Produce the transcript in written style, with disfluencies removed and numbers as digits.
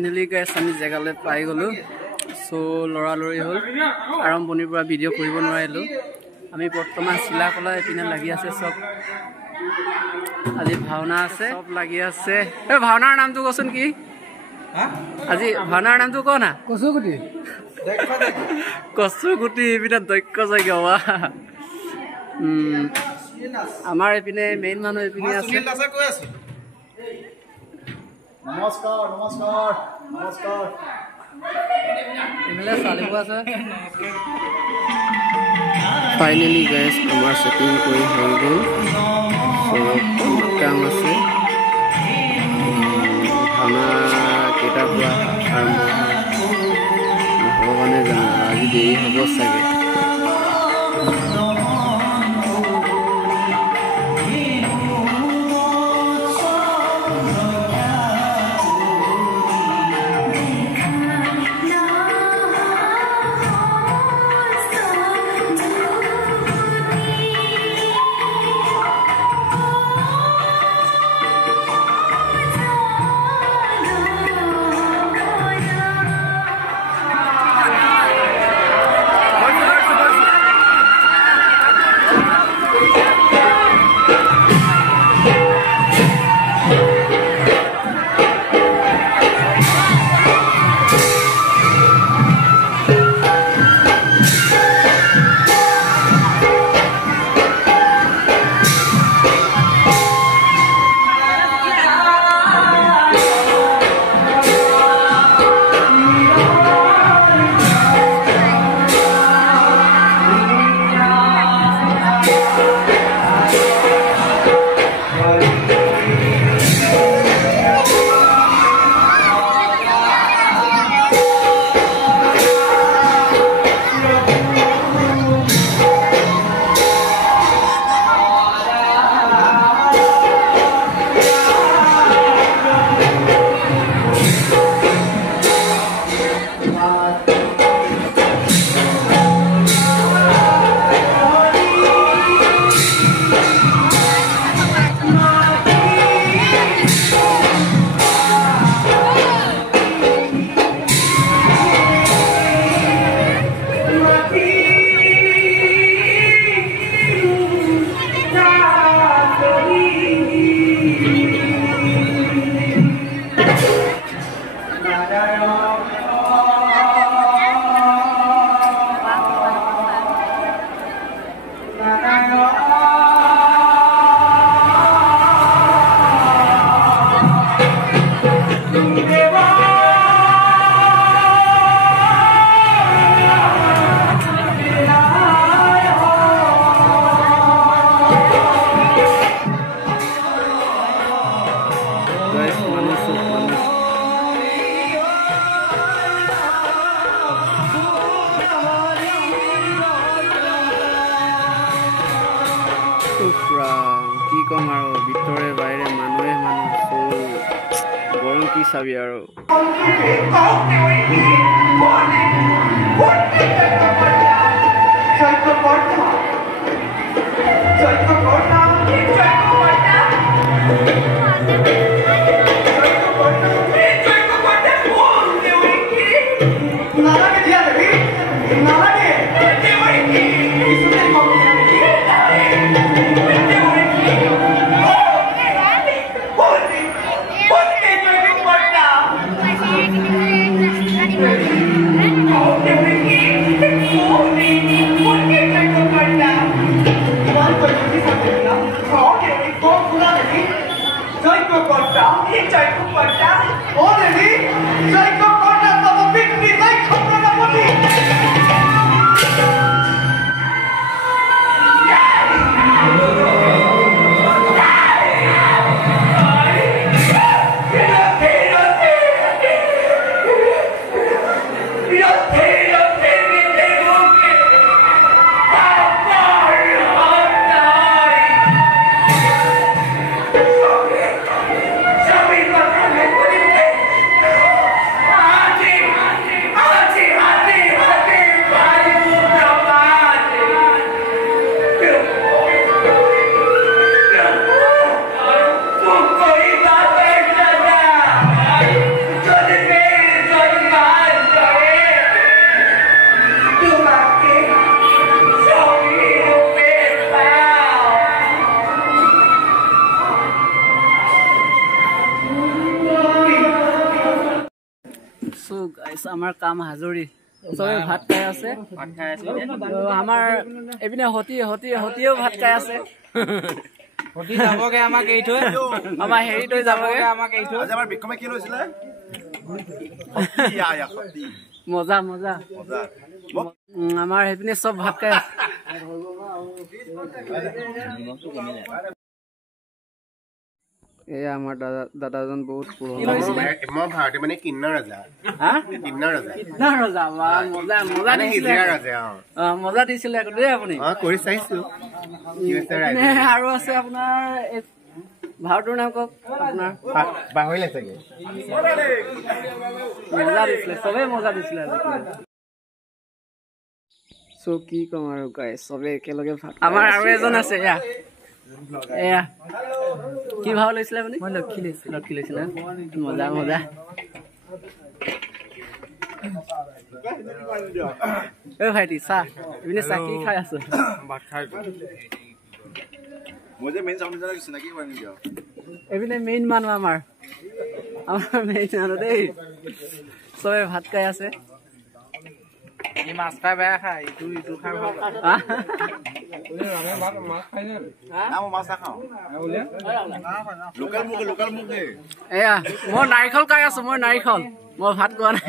Finally গাইছ আমি জেগালৈ পাই গ'লো। চ' লৰালৰি হ'ল, আৰম্ভণিৰ পৰা ভিডিঅ' কৰিব নোৱাৰিলোঁ। আমি বৰ্তমান চিলাকলা এইপিনে লাগি আছে চব। আজি ভাওনা আছে, চব লাগি আছে। এই ভাওনাৰ নামটো কচোন কি? আজি ভাওনাৰ নামটো ক না। কচুগুটি কচুগুটি এইপিনে দক্ষ জয়গ। আমাৰ এইপিনে মেইন মানুহ এইপিনে আছে। নমস্কাৰ নমস্কাৰ নমস্কাৰ। এইফালে ছোৱালীবোৰ আছে। ফাইনেলি গাইজ আমাৰ ছেটিং কৰি হৈ গ'ল। কাম আছে। ভাওনা কেইটাৰ পৰা আৰম্ভ হয় ভগৱানে জানে, আজি দেৰি হ'ব চাগে। কি কম আৰু ভিতৰে বাহিৰে মানুহে মানুহ গৰম কি চাবি আৰু। আমাৰ কাম হাজৰি চবে ভাত খাই আছে আমাৰ এইপিনে হতিও ভাত খাই আছে আমাৰ হেৰি থৈ যাবগে মজা আমাৰ সেইপিনে চব ভাত খাই আছে এয়া আমাৰ দাদাজন বহুত পুৰণা ভাৰতে মানে কিন্নৰ ৰজা মজা দিছিলে আকৌ দেই আপুনি কৰি চাইছো আৰু আছে আপোনাৰ ভাৰতৰ নাম কওক আপোনাৰ পাহৰিলে চাগে মজা দিছিলে চবেই মজা দিছিলে চ' কি কম আৰু গাই চবে একেলগে ভাত আমাৰ আৰু এজন আছে এয়া কি ভাও লৈছিলে আপুনি মই লক্ষী লৈছিলে মজা ভাইটি চাহ এইপিনে চাহ কি খাই আছো এইপিনে মেইন মানুহ আমাৰ মেইন মানুহ দেই চবে ভাত খাই আছে মাছ খাই বেয়া খাই ইটো খাই এয়া মই নাৰিকল খাই আছো মই ভাত খোৱা নাই